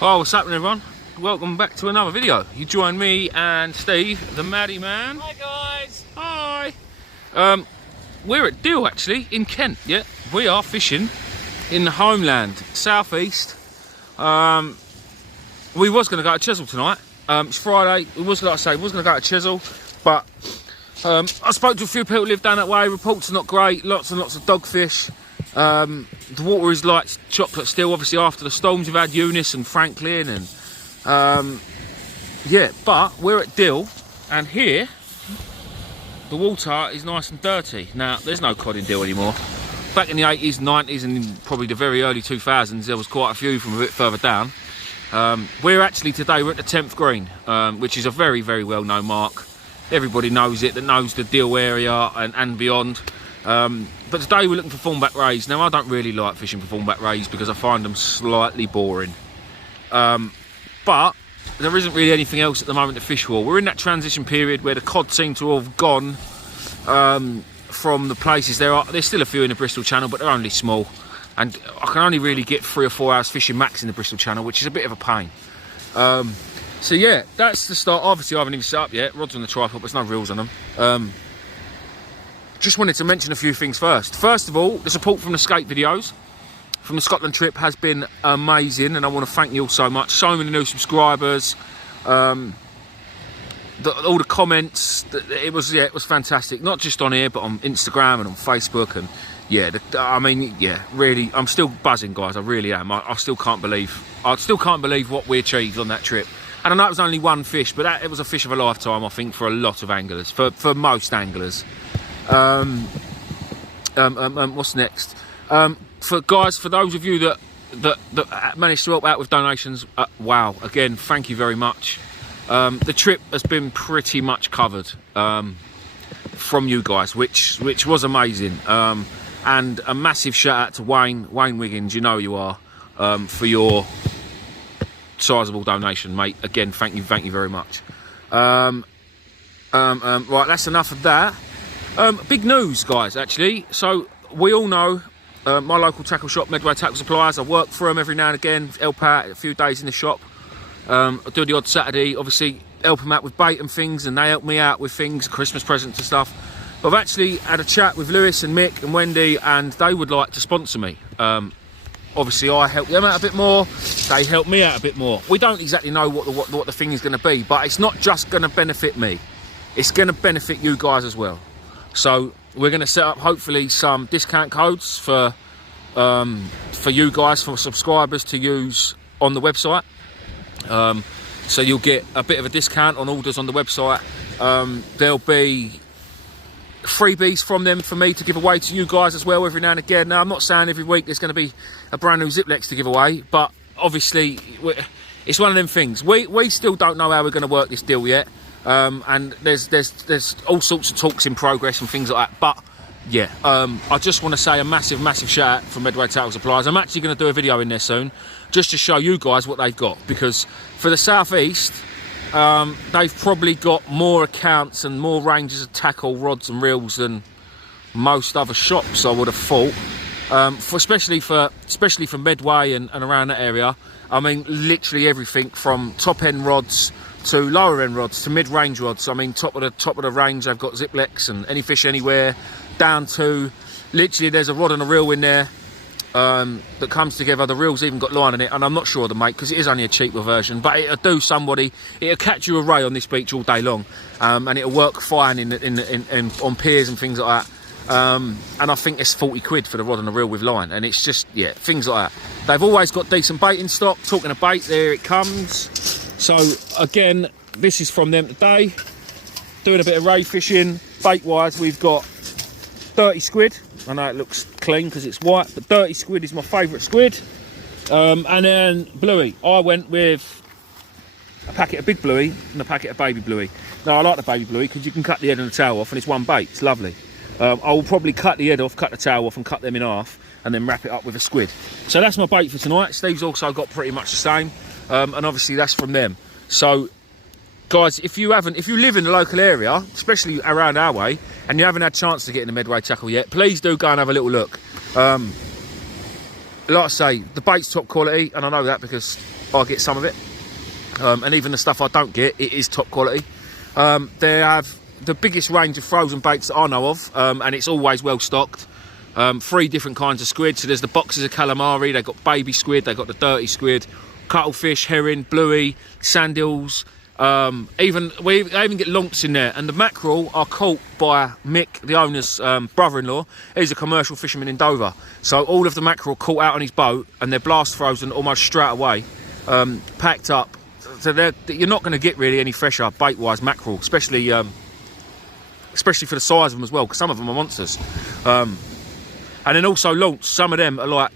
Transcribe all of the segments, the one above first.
Oh, what's happening, everyone? Welcome back to another video. You join me and Steve, the Maddie Man. Hi guys. Hi. We're at Deal actually in Kent. Yeah, we are fishing in the homeland, southeast. We was going to go to Chisel tonight. It's Friday. We was going to go to Chisel, but I spoke to a few people who live down that way. Reports are not great. Lots and lots of dogfish. The water is like chocolate still, obviously after the storms we've had, Eunice and Franklin, and yeah, but we're at Dill, and here the water is nice and dirty. Now there's no cod in Dill anymore. Back in the 80s, 90s and probably the very early 2000s there was quite a few from a bit further down. We're at the 10th green, which is a very, very well known mark. Everybody knows it, that knows the Dill area and beyond. But today we're looking for thornback rays. Now I don't really like fishing for thornback rays because I find them slightly boring. But there isn't really anything else at the moment to fish for. We're in that transition period where the cod seem to have gone from the places. There's still a few in the Bristol Channel, but they're only small. And I can only really get 3 or 4 hours fishing max in the Bristol Channel, which is a bit of a pain. So yeah, that's the start. Obviously I haven't even set up yet. Rods on the tripod, but there's no reels on them. Just wanted to mention a few things first. First of all, the support from the skate videos from the Scotland trip has been amazing, and I want to thank you all so much. So many new subscribers, all the comments. It was fantastic. Not just on here, but on Instagram and on Facebook, and yeah, really, I'm still buzzing, guys. I really am. I still can't believe what we achieved on that trip. And I know it was only one fish, but it was a fish of a lifetime, I think, for a lot of anglers, for most anglers. What's next? For those of you that managed to help out with donations, wow, again, thank you very much. The trip has been pretty much covered from you guys, which was amazing. And a massive shout out to Wayne Wiggins, you know you are, for your sizable donation, mate. Again, thank you very much. Right, that's enough of that. Big news, guys, actually. So we all know my local tackle shop, Medway Tackle Suppliers. I work for them every now and again, help out a few days in the shop. I do the odd Saturday, obviously help them out with bait and things, and they help me out with things, Christmas presents and stuff. But I've actually had a chat with Lewis and Mick and Wendy, and they would like to sponsor me. Obviously I help them out a bit more, they help me out a bit more. We don't exactly know what the thing is going to be, but it's not just going to benefit me, it's going to benefit you guys as well. So we're going to set up hopefully some discount codes for you guys, for subscribers to use on the website. So you'll get a bit of a discount on orders on the website. There'll be freebies from them for me to give away to you guys as well every now and again. Now I'm not saying every week there's going to be a brand new Ziplex to give away, but obviously it's one of them things. We still don't know how we're going to work this deal yet. And there's all sorts of talks in progress and things like that, but yeah, I just want to say a massive shout out from Medway Tackle Suppliers. I'm actually going to do a video in there soon just to show you guys what they've got, because for the southeast they've probably got more accounts and more ranges of tackle, rods and reels than most other shops, I would have thought. Especially for Medway and around that area. I mean, literally everything from top end rods to lower end rods to mid-range rods. I mean, top of the range, they've got Ziplex and Any Fish Anywhere, down to literally there's a rod and a reel in there that comes together. The reel's even got line in it, and I'm not sure of the make because it is only a cheaper version, but it'll do somebody. It'll catch you a ray on this beach all day long, and it'll work fine in on piers and things like that. And I think it's 40 quid for the rod and the reel with line, and it's just, yeah, things like that. They've always got decent bait in stock. Talking of bait, there it comes. So again, this is from them today. Doing a bit of ray fishing. Bait wise, we've got 30 squid. I know it looks clean because it's white, but 30 squid is my favourite squid. And then bluey. I went with a packet of big bluey and a packet of baby bluey. Now I like the baby bluey because you can cut the head and the tail off, and it's one bait. It's lovely. I will probably cut the head off, cut the tail off, and cut them in half, and then wrap it up with a squid. So that's my bait for tonight. Steve's also got pretty much the same. And obviously that's from them. So guys, if you live in the local area, especially around our way, and you haven't had a chance to get in the Medway tackle yet, please do go and have a little look. Like I say, the bait's top quality, and I know that because I get some of it. And even the stuff I don't get, it is top quality. They have the biggest range of frozen baits that I know of, and it's always well stocked. 3 different kinds of squid. So there's the boxes of calamari, they've got baby squid, they've got the dirty squid, cuttlefish, herring, bluey, sand eels. They even get lunks in there. And the mackerel are caught by Mick, the owner's brother-in-law. He's a commercial fisherman in Dover. So all of the mackerel caught out on his boat, and they're blast frozen almost straight away, packed up. So you're not going to get really any fresher bait-wise mackerel, especially for the size of them as well, because some of them are monsters. And then also lunks, some of them are like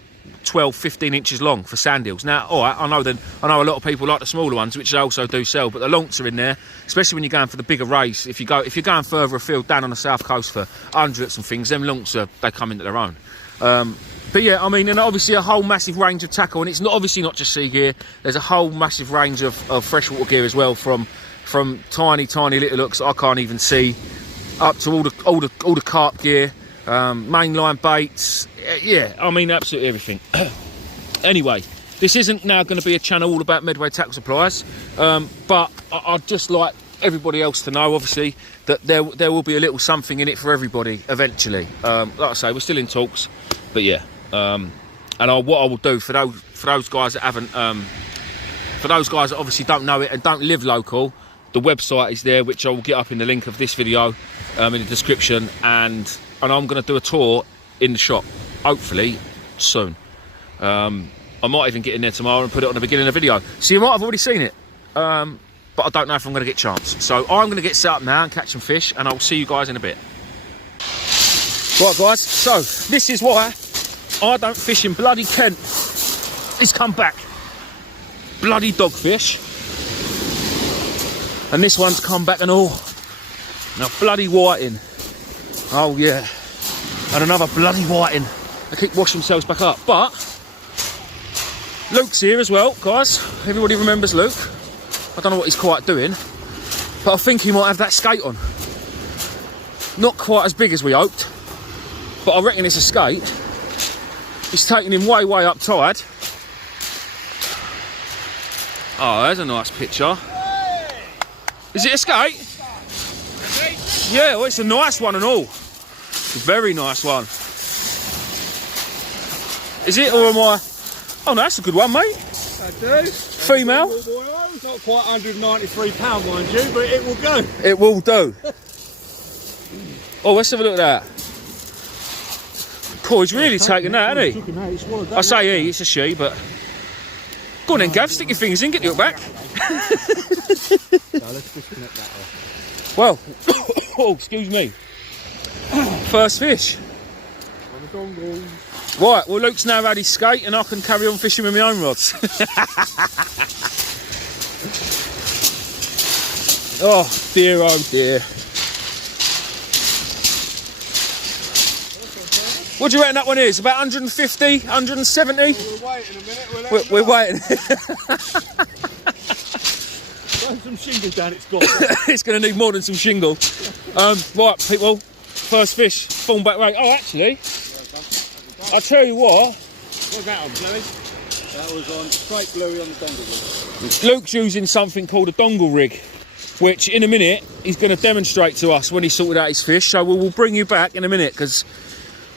12, 15 inches long for sand eels. Now, all right, I know a lot of people like the smaller ones, which they also do sell, but the lunks are in there, especially when you're going for the bigger race. If you're going further afield down on the south coast for hundreds and things, them lunks they come into their own. But yeah, I mean, and obviously a whole massive range of tackle, and it's obviously not just sea gear. There's a whole massive range of freshwater gear as well, from tiny little hooks I can't even see, up to all the carp gear, mainline baits. Yeah, I mean, absolutely everything. Anyway, this isn't now going to be a channel all about Medway Tackle Supplies, but I'd just like everybody else to know, obviously, that there will be a little something in it for everybody eventually. Like I say, we're still in talks, but yeah. And what I will do for those guys that haven't, for those guys that obviously don't know it and don't live local, the website is there, which I will get up in the link of this video, in the description, and I'm going to do a tour in the shop, hopefully soon. I might even get in there tomorrow and put it on the beginning of the video, so you might have already seen it, but I don't know if I'm going to get a chance. So I'm going to get set up now and catch some fish, and I'll see you guys in a bit. Right guys, so this is why I don't fish in bloody Kent. It's come back. Bloody dogfish. And this one's come back and all. Now bloody whiting. Oh yeah. And another bloody whiting. They keep washing themselves back up. But Luke's here as well, guys. Everybody remembers Luke. I don't know what he's quite doing, but I think he might have that skate on. Not quite as big as we hoped, but I reckon it's a skate. It's taking him way up tide. Oh, there's a nice picture. Hey! Is it a skate? Yeah, well, it's a nice one and all. It's a very nice one. Is it, or am I? Oh no, that's a good one, mate. I do. Female. Not quite £193, mind you, but it will go. It will do. Oh, let's have a look at that. Cool, he's really taking that, hasn't he? I say he, it's a she, but... Go on then, Gav, stick your fingers in, get your hook back. No, let's disconnect that off. Well, oh, excuse me. First fish. On the dongle. Right, well, Luke's now had his skate and I can carry on fishing with my own rods. Oh, dear, oh dear. What do you reckon that one is? About 150, 170? Well, we're waiting a minute. We're waiting. Some shingle down its got. It's going to need more than some shingle. Right, people, first fish, thornback ray. Oh, actually, I tell you what. What's that on, Bluey? That was on straight Bluey on the dongle rig. Luke's using something called a dongle rig, which in a minute he's going to demonstrate to us when he's sorted out his fish. So we'll bring you back in a minute, because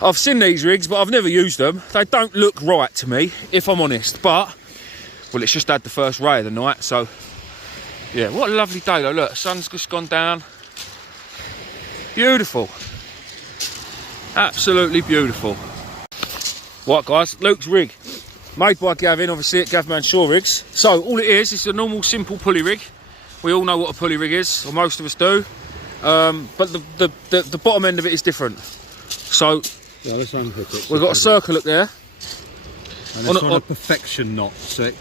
I've seen these rigs, but I've never used them. They don't look right to me, if I'm honest. But, well, it's just had the first ray of the night, so... Yeah, what a lovely day though. Look, the sun's just gone down. Beautiful. Absolutely beautiful. Right, guys, Luke's rig. Made by Gavin, obviously, at Gavman Shore Rigs. So, all it is a normal, simple pulley rig. We all know what a pulley rig is, or most of us do. But the bottom end of it is different. So, yeah, let's unhook it. We've got a circle up there. And it's on a perfection knot, so it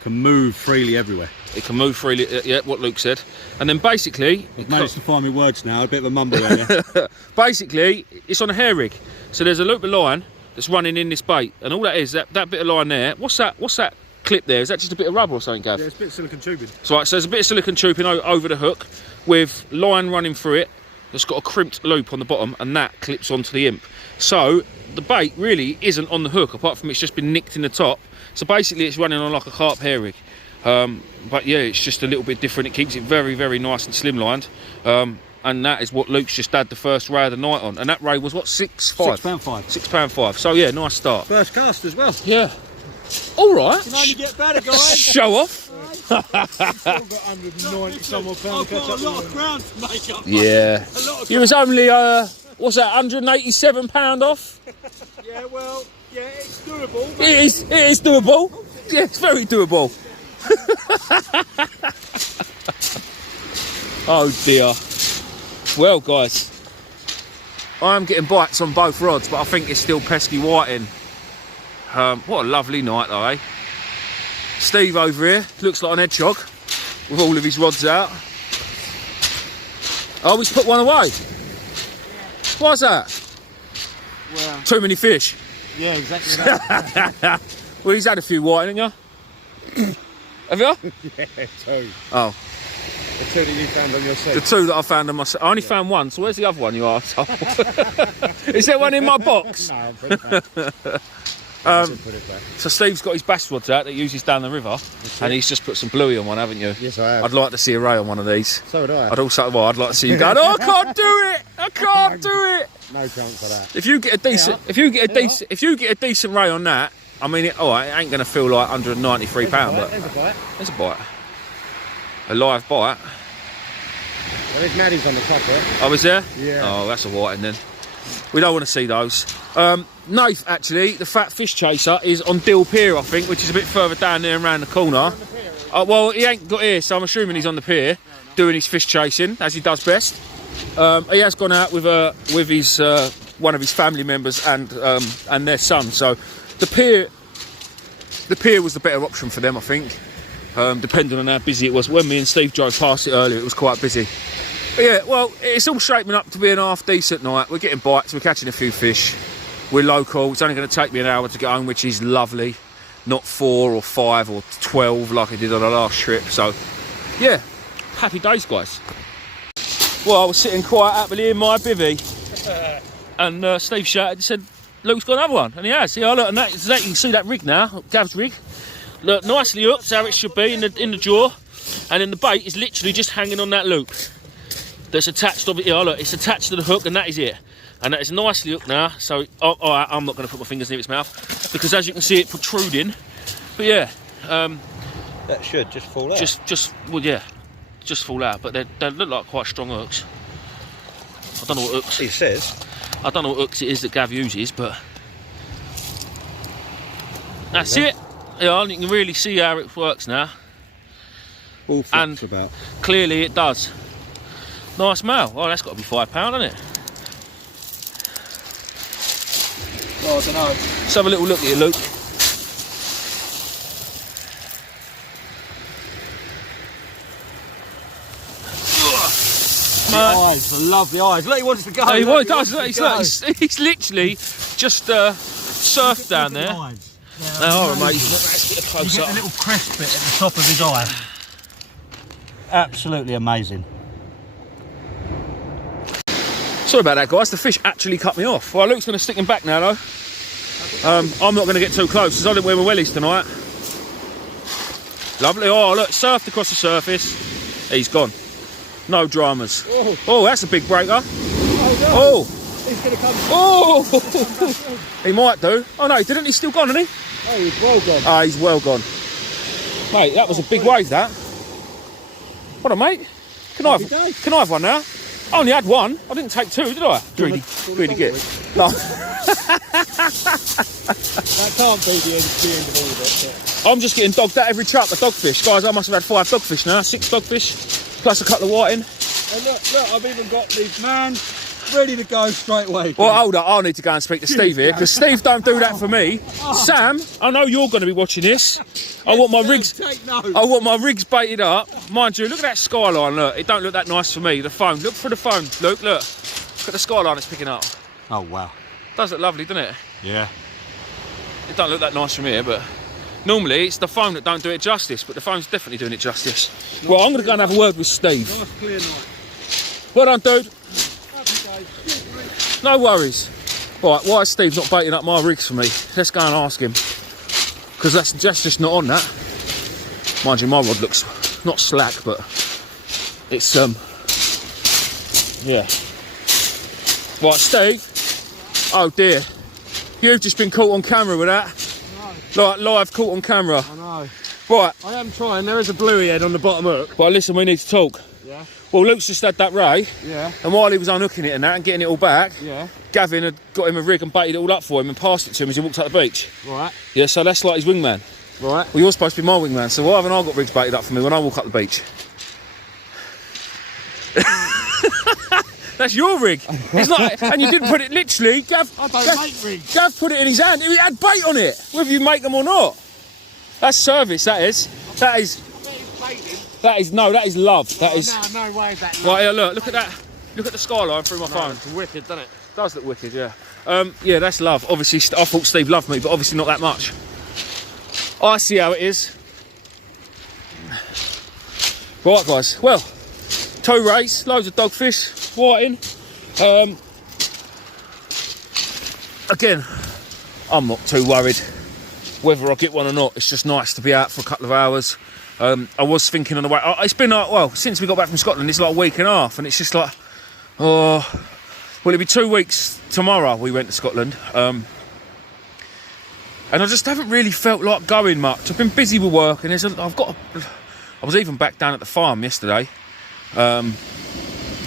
can move freely everywhere. It can move freely, yeah, what Luke said. And then basically... I've managed to find my words now, a bit of a mumble there. Basically, it's on a hair rig. So there's a loop of line that's running in this bait. And all that is, that bit of line there, what's that clip there? Is that just a bit of rubber or something, Gav? Yeah, it's a bit of silicone tubing. So, right, so there's a bit of silicone tubing over the hook with line running through it. that's got a crimped loop on the bottom, and that clips onto the imp. So the bait really isn't on the hook, apart from it's just been nicked in the top. So basically it's running on like a carp hair rig. But yeah, it's just a little bit different. It keeps it very, very nice and slimlined. And that is what Luke's just had the first ray of the night on. And that ray was what, £6.5? £6.5. £6.5. So yeah, nice start. First cast as well. Yeah. All right. Can only get better, guys. Show off. I've got 190 some odd pound catch up. A lot of ground to make up. Yeah. You was only what's that? £187 off. Yeah, well, yeah, it's doable. It is doable. Yeah, it's very doable. Oh dear. Well, guys, I am getting bites on both rods, but I think it's still pesky whiting. What a lovely night, though, eh? Steve over here looks like an hedgehog with all of his rods out. Oh, he's put one away. Why's that? Well, too many fish. Yeah, exactly that. Well, he's had a few whiting, haven't you? Have you? Yeah, two. Oh. The two that you found on your seat. The two that I found on myself. I only found one, so where's the other one, you arsehole? Is there one in my box? No, I'm putting it back. Put it back. So Steve's got his bass rods out that he uses down the river, and he's just put some bluey on one, haven't you? Yes, I have. I'd like to see a ray on one of these. So would I. I'd like to see you going, oh, I can't do it! I can't do it! No chance of that. If you get a decent, if you get a decent ray on that, I mean, it ain't going to feel like £193, but There's a bite. there's a bite, a live bite. There's Maddie's on the top there. Oh, is there? Yeah. Oh, that's a whiting then. We don't want to see those. Nath, actually, the fat fish chaser is on Dill Pier, I think, which is a bit further down there and round the corner. Well, he ain't got here, so I'm assuming he's on the pier doing his fish chasing, as he does best. He has gone out with his one of his family members and their son. So the pier was the better option for them, I think, depending on how busy it was. When me and Steve drove past it earlier, it was quite busy. But yeah, well, it's all shaping up to be an half decent night. We're getting bites, we're catching a few fish. We're local. It's only going to take me an hour to get home, which is lovely. Not 4 or 5 or 12 like I did on the last trip. So yeah, happy days, guys. Well, I was sitting quite happily in my bivvy, and Steve shouted and said, Luke's got another one. And he has. Yeah, look, and that, you can see that rig now, Gav's rig. Look, nicely hooked, how it should be in the jaw. And then the bait is literally just hanging on that loop that's attached to it. Yeah, look, it's attached to the hook, and that is it. And that is nicely hooked now. So I'm not going to put my fingers near its mouth, because as you can see it protruding. But yeah. That should just fall out. Well, yeah. Just fall out, but they look like quite strong hooks. I don't know what hooks. He says. I don't know what hooks it is that Gav uses, but that's it. Yeah, you can really see how it works now. All flaps about. Clearly it does. Nice male. Oh, that's got to be £5, hasn't it? Oh, I don't know. Let's have a little look at it, Luke. The eyes, the lovely eyes. Look, he wants to go. No, he does. He's literally just surfed down there. They are amazing. Let's get a close You up. get the little crest bit at the top of his eye. Absolutely amazing. Sorry about that, guys. The fish actually cut me off. Well, Luke's going to stick him back now, though. I'm not going to get too close because I didn't wear my wellies tonight. Lovely. Oh, look, surfed across the surface. He's gone. No dramas. Oh, that's a big breaker. Oh. He's going to come. Oh. He might do. Oh, no, didn't he? Still gone, isn't he? Oh, he's well gone. Ah, he's well gone. Mate, that was a big wave, that. What a mate. Can I have one now? I only had one. I didn't take two, did I? Greedy git. No. That can't be the end of all of it. Yeah. I'm just getting dogged out every trap of dogfish. Guys, I must have had 5 dogfish now. 6 dogfish, plus a couple of whiting. And look, I've even got these man ready to go straight away. Well, hold up. I'll need to go and speak to Steve here, because Steve don't do that for me. Sam, I know you're going to be watching this. I want my rigs baited up. Mind you, look at that skyline. Look, it don't look that nice for me. The foam. Look for the foam. Look. Look at the skyline it's picking up. Oh, wow. Does look lovely, doesn't it? Yeah. It don't look that nice from here, but normally it's the foam that don't do it justice, but the foam's definitely doing it justice. Well, I'm going to go and have a word with Steve. Nice clear night. Well done, dude. No worries. Right, why is Steve not baiting up my rigs for me? Let's go and ask him. Because that's just not on that. Mind you, my rod looks not slack, but it's yeah. Right, Steve. Oh dear. You've just been caught on camera with that. Like live caught on camera. I know. Right. I am trying. There is a bluey head on the bottom hook. Well, listen, we need to talk. Yeah. Well, Luke's just had that ray. Yeah. And while he was unhooking it and that and getting it all back, Yeah. Gavin had got him a rig and baited it all up for him and passed it to him as he walked up the beach. Right. Yeah, so that's like his wingman. Right. Well, you're supposed to be my wingman, so why haven't I got rigs baited up for me when I walk up the beach? That's your rig. It's not, and you didn't put it literally. Gav make rigs. Gav put it in his hand. It had bait on it, whether you make them or not. That's service. That is. That is that is love. That is. No way that. Right here, look at that. Look at the skyline through my phone. It's wicked, doesn't it? It does look wicked, yeah. Yeah, that's love. Obviously, I thought Steve loved me, but obviously not that much. I see how it is. Right, guys. Well, tow race, loads of dogfish, whiting. Again, I'm not too worried whether I get one or not. It's just nice to be out for a couple of hours. I was thinking on the way. It's been like, well, since we got back from Scotland, it's like a week and a half, and it's just like, oh, well, it'll be 2 weeks tomorrow. We went to Scotland, and I just haven't really felt like going much. I've been busy with work, and I was even back down at the farm yesterday, the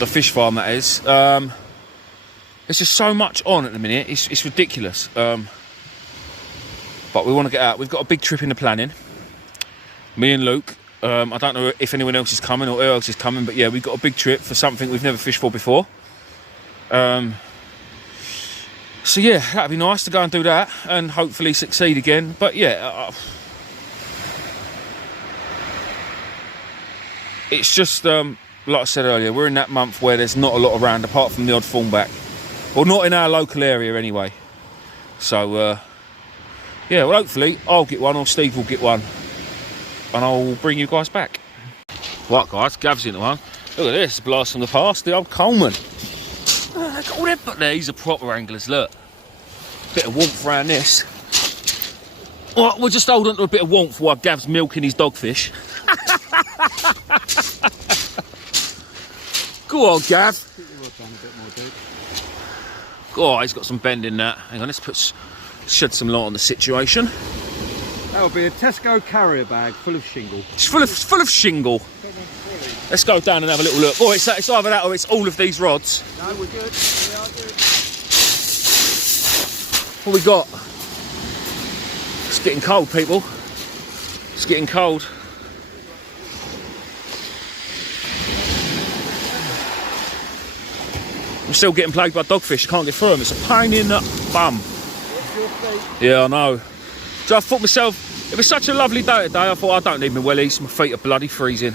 fish farm that is. There's just so much on at the minute. It's ridiculous. But we want to get out. We've got a big trip in the planning. Me and Luke. I don't know if anyone else is coming or who else is coming, but yeah, we've got a big trip for something we've never fished for before. So yeah, that'd be nice to go and do that and hopefully succeed again. But yeah, it's just like I said earlier, we're in that month where there's not a lot around apart from the odd thornback, or not in our local area anyway. So yeah, well, hopefully I'll get one or Steve will get one, and I'll bring you guys back. Right, guys, Gav's into one. Look at this, blast from the past, the old Coleman. Oh, look at all that, but there, these are proper anglers, look. Bit of warmth around this. Well, we'll just hold on to a bit of warmth while Gav's milking his dogfish. Go on, Gav. Oh, he's got some bend in that. Hang on, let's shed some light on the situation. That'll be a Tesco carrier bag full of shingle. It's full of shingle. Let's go down and have a little look. Oh, it's either that or it's all of these rods. No, we're good. We are good. What we got? It's getting cold, people. It's getting cold. I'm still getting plagued by dogfish. I can't get through them. It's a pain in the bum. Yeah, I know. So I thought myself, it was such a lovely day today, I thought I don't need my wellies. My feet are bloody freezing.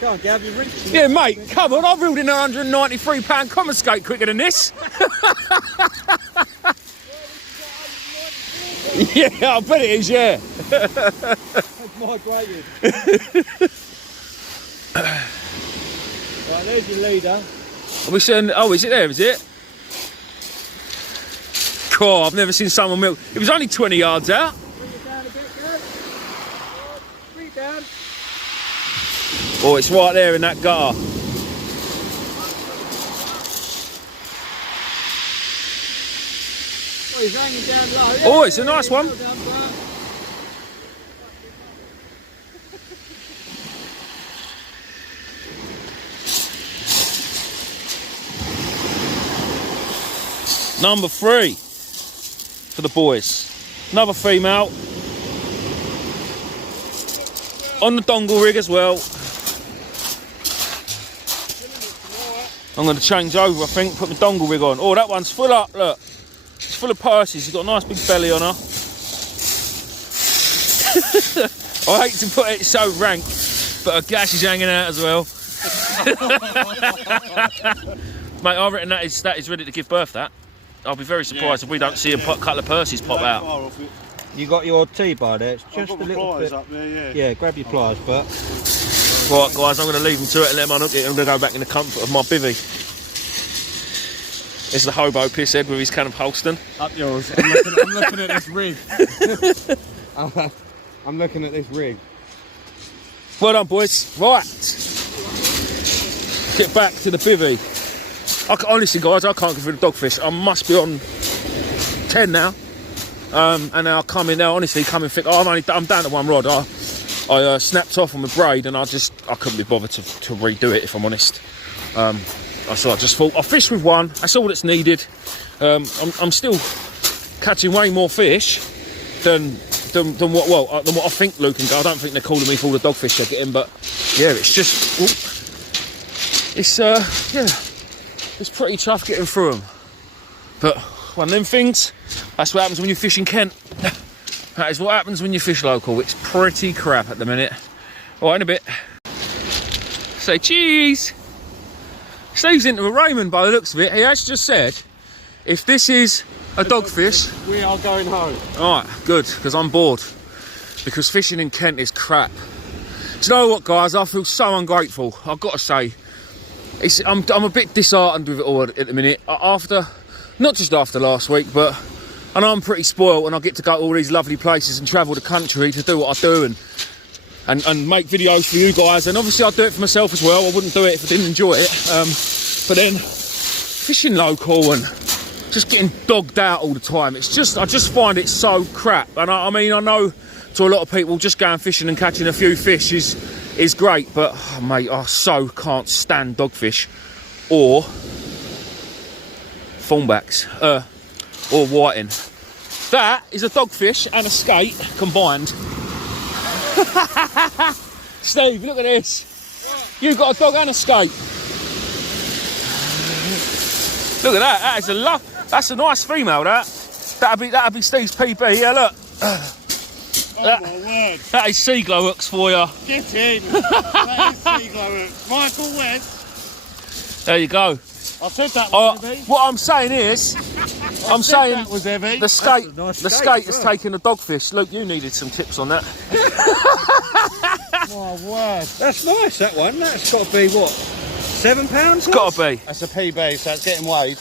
Come on, Gav, you've reached me. Yeah, mate, come on, I've reeled in a £193 common skate quicker than this. Yeah, I bet it is, yeah. That's migrated. Right, there's your leader. Are we saying, oh, is it there, is it? Cool, I've never seen someone milk. It was only 20 yards out. Bring it down a bit, Gav. Bring it down. Oh, it's right there in that gutter. Oh, he's hanging down low. Yeah, Oh, it's a nice one. Well done, bro. Number 3 for the boys. Another female. On the dongle rig as well. I'm going to change over, I think, put my dongle rig on. Oh, that one's full up, look. It's full of purses. She's got a nice big belly on her. I hate to put it so rank, but her gash is hanging out as well. Mate, I reckon that is ready to give birth, that. I'll be very surprised if we don't see a couple of purses pop out. You got your T-bar there. It's just a little bit. Up there, yeah. Yeah, grab your pliers, but. Right, guys, I'm going to leave them to it and let them unhook it. I'm going to go back in the comfort of my bivvy. It's the hobo pisshead with his can of Holston. Up yours. I'm looking at this rig. I'm looking at this rig. Well done, boys. Right. Get back to the bivvy. Honestly, guys, I can't go through the dogfish. I must be on 10 now. And now I come in now, honestly, coming thick. I'm down to one rod. I snapped off on the braid and I couldn't be bothered to redo it, if I'm honest. So I just thought, I fished with one, that's all that's needed. I'm still catching way more fish than what I think Luke can go. I don't think they're calling me for all the dogfish they're getting, but yeah, it's just, it's pretty tough getting through them. But one of them things, that's what happens when you fish in Kent. That is what happens when you fish local. It's pretty crap at the minute. All right, in a bit. Say cheese. Steve's into a Raymond by the looks of it. He has just said, if this is a dogfish... We are going home. Alright, good, because I'm bored. Because fishing in Kent is crap. Do you know what, guys? I feel so ungrateful. I've got to say. I'm a bit disheartened with it all at the minute. Not just after last week, but I know I'm pretty spoiled and I get to go to all these lovely places and travel the country to do what I do and make videos for you guys, and obviously I do it for myself as well. I wouldn't do it if I didn't enjoy it. But then fishing local and just getting dogged out all the time, I just find it so crap. And I mean, I know to a lot of people just going fishing and catching a few fish is great, but oh, mate, I so can't stand dogfish or thornbacks or whiting. That is a dogfish and a skate combined. Steve, look at this. You've got a dog and a skate. Look at that. That is that's a nice female. That'd be Steve's PB. Yeah, look. My word. That is sea glow hooks for you. Get in. That is sea glow hooks. Michael Webb. There you go. I said that was heavy. What I'm saying is, that was heavy. the skate skate has taken a dogfish. Luke, you needed some tips on that. My word. That's nice, that one. That's got to be, what, £7? It's got to be. That's a PB, so it's getting weighed.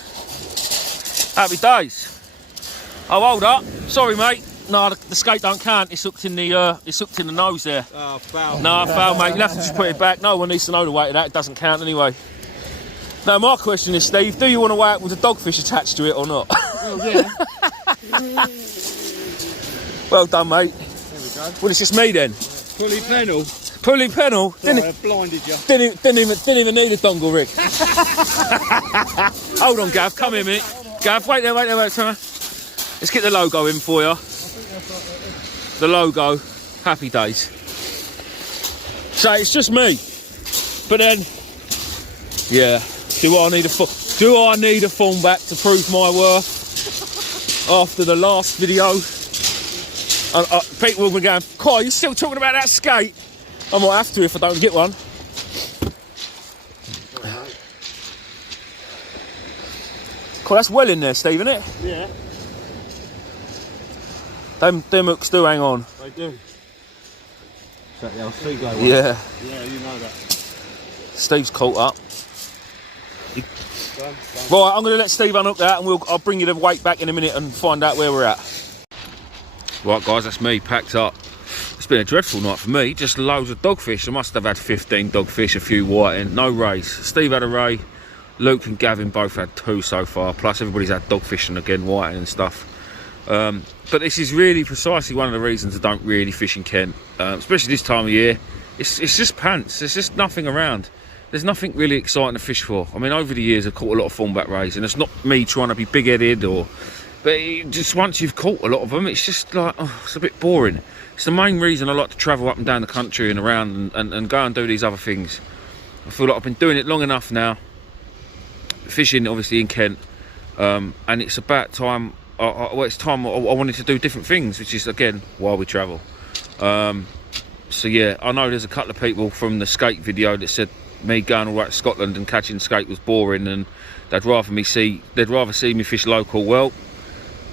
Happy days. Oh, hold up. Sorry, mate. No, the skate don't count. It's hooked in the nose there. Oh, foul. No, foul, mate. You'll have to just put it back. No one needs to know the weight of that. It doesn't count anyway. Now, my question is, Steve, do you want to weigh it with a dogfish attached to it or not? Oh, yeah. Well done, mate. There we go. Well, it's just me then. Pulley pennel. Pulley pennel. Sorry, I blinded you. Didn't even need a dongle rig. Hold on, Gav. Come here, mate. Gav, wait there. Let's get the logo in for you. The logo. Happy days. So it's just me. But then, yeah. Do I need a thornback to prove my worth? After the last video, people will be going, "Coy, you still talking about that skate?" I might have to if I don't get one. Cool, that's well in there, Steve, isn't it? Yeah. Them hooks do hang on. They do. Is that the old sea glow one? Yeah. Yeah, you know that. Steve's caught up. Done. Right, I'm going to let Steve unhook that and I'll bring you the weight back in a minute and find out where we're at. Right, guys, that's me packed up. It's been a dreadful night for me. Just loads of dogfish. I must have had 15 dogfish, a few whiting, no rays. Steve had a ray. Luke and Gavin both had 2 so far. Plus, everybody's had dogfish and again whiting and stuff. But this is really precisely one of the reasons I don't really fish in Kent, especially this time of year. It's just pants. There's just nothing around. There's nothing really exciting to fish for. I mean, over the years I've caught a lot of thornback rays, and it's not me trying to be big-headed but just once you've caught a lot of them, it's just like, oh, it's a bit boring. It's the main reason I like to travel up and down the country and around and go and do these other things. I feel like I've been doing it long enough now, fishing obviously in Kent, and it's about time. It's time I wanted to do different things, which is again why we travel. So yeah, I know there's a couple of people from the skate video that said me going all right to Scotland and catching skate was boring, and they'd rather see me fish local. Well,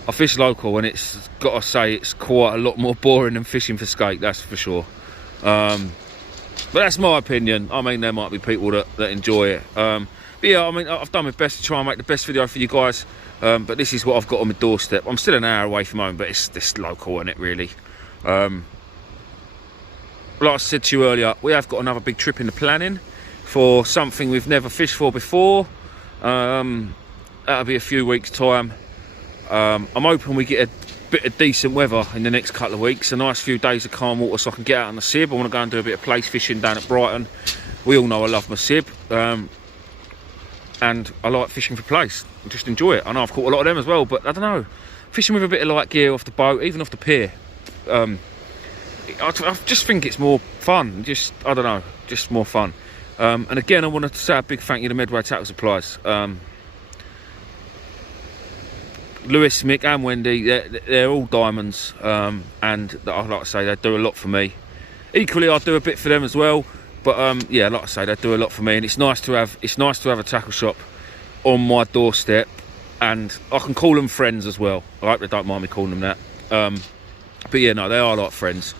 I fish local, and it's got to say it's quite a lot more boring than fishing for skate, that's for sure. But that's my opinion. I mean, there might be people that enjoy it. But yeah, I mean, I've done my best to try and make the best video for you guys. But this is what I've got on my doorstep. I'm still an hour away from home, but it's local, isn't it, really? Like I said to you earlier, we have got another big trip in the planning for something we've never fished for before. That'll be a few weeks' time. I'm hoping we get a bit of decent weather in the next couple of weeks, a nice few days of calm water so I can get out on the sib. I want to go and do a bit of place fishing down at Brighton. We all know I love my sib, and I like fishing for place. I just enjoy it. I know I've caught a lot of them as well, but I don't know, fishing with a bit of light gear off the boat, even off the pier, I just think it's more fun. I don't know, just more fun. And again, I wanted to say a big thank you to Medway Tackle Supplies. Lewis, Mick and Wendy, they're all diamonds, and like I say, they do a lot for me. Equally, I do a bit for them as well, but yeah, like I say, they do a lot for me, and it's nice to have a tackle shop on my doorstep, and I can call them friends as well. I hope they don't mind me calling them that. But yeah, no, they are like friends.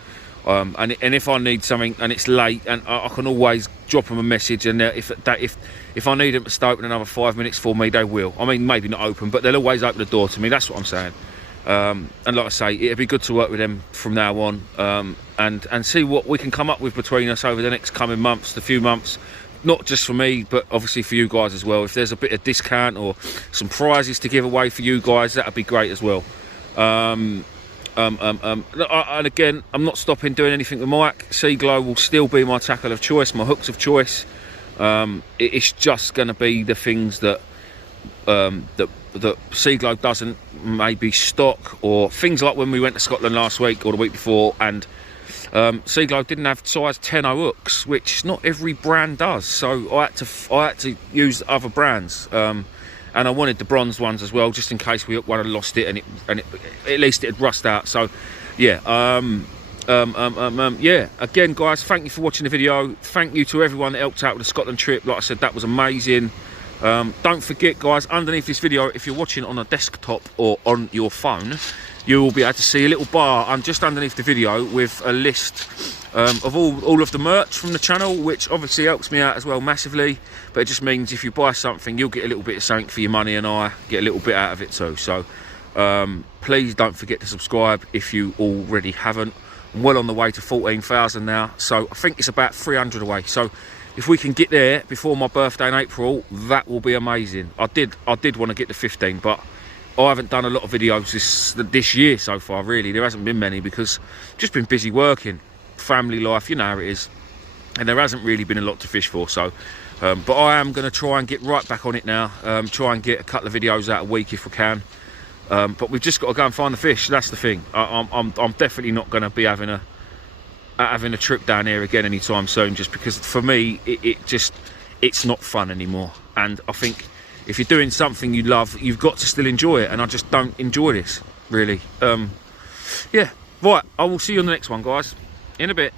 And if I need something and it's late, and I can always drop them a message, and if I need them to stay open another 5 minutes for me, they will. I mean, maybe not open, but they'll always open the door to me. That's what I'm saying. And like I say, it'd be good to work with them from now on, and see what we can come up with between us over the next coming months, the few months. Not just for me, but obviously for you guys as well. If there's a bit of discount or some prizes to give away for you guys, that'd be great as well. And again, I'm not stopping doing anything with Mike. Sea Glow will still be my tackle of choice, my hooks of choice. It's just going to be the things that Sea Glow doesn't maybe stock, or things like when we went to Scotland last week or the week before, and Sea Glow didn't have size 10 hooks, which not every brand does. So I had to use other brands. And I wanted the bronze ones as well, just in case we hooked one and lost it, and at least it'd rust out. So, yeah, yeah. Again, guys, thank you for watching the video. Thank you to everyone that helped out with the Scotland trip. Like I said, that was amazing. Don't forget, guys, underneath this video, if you're watching on a desktop or on your phone, you will be able to see a little bar just underneath the video with a list of all of the merch from the channel, which obviously helps me out as well massively. But it just means if you buy something, you'll get a little bit of something for your money, and I get a little bit out of it too. So please don't forget to subscribe if you already haven't. I'm well on the way to 14,000 now, so I think it's about 300 away. So if we can get there before my birthday in April, that will be amazing. I did want to get to 15, but I haven't done a lot of videos this year so far, really. There hasn't been many because I've just been busy working, family life, you know how it is. And there hasn't really been a lot to fish for, so... but I am going to try and get right back on it now. Try and get a couple of videos out a week if we can. But we've just got to go and find the fish. That's the thing. I'm definitely not going to be having a trip down here again anytime soon, just because for me it's not fun anymore. And I think if you're doing something you love, you've got to still enjoy it, and I just don't enjoy this really. Yeah, right, I will see you on the next one, guys, in a bit.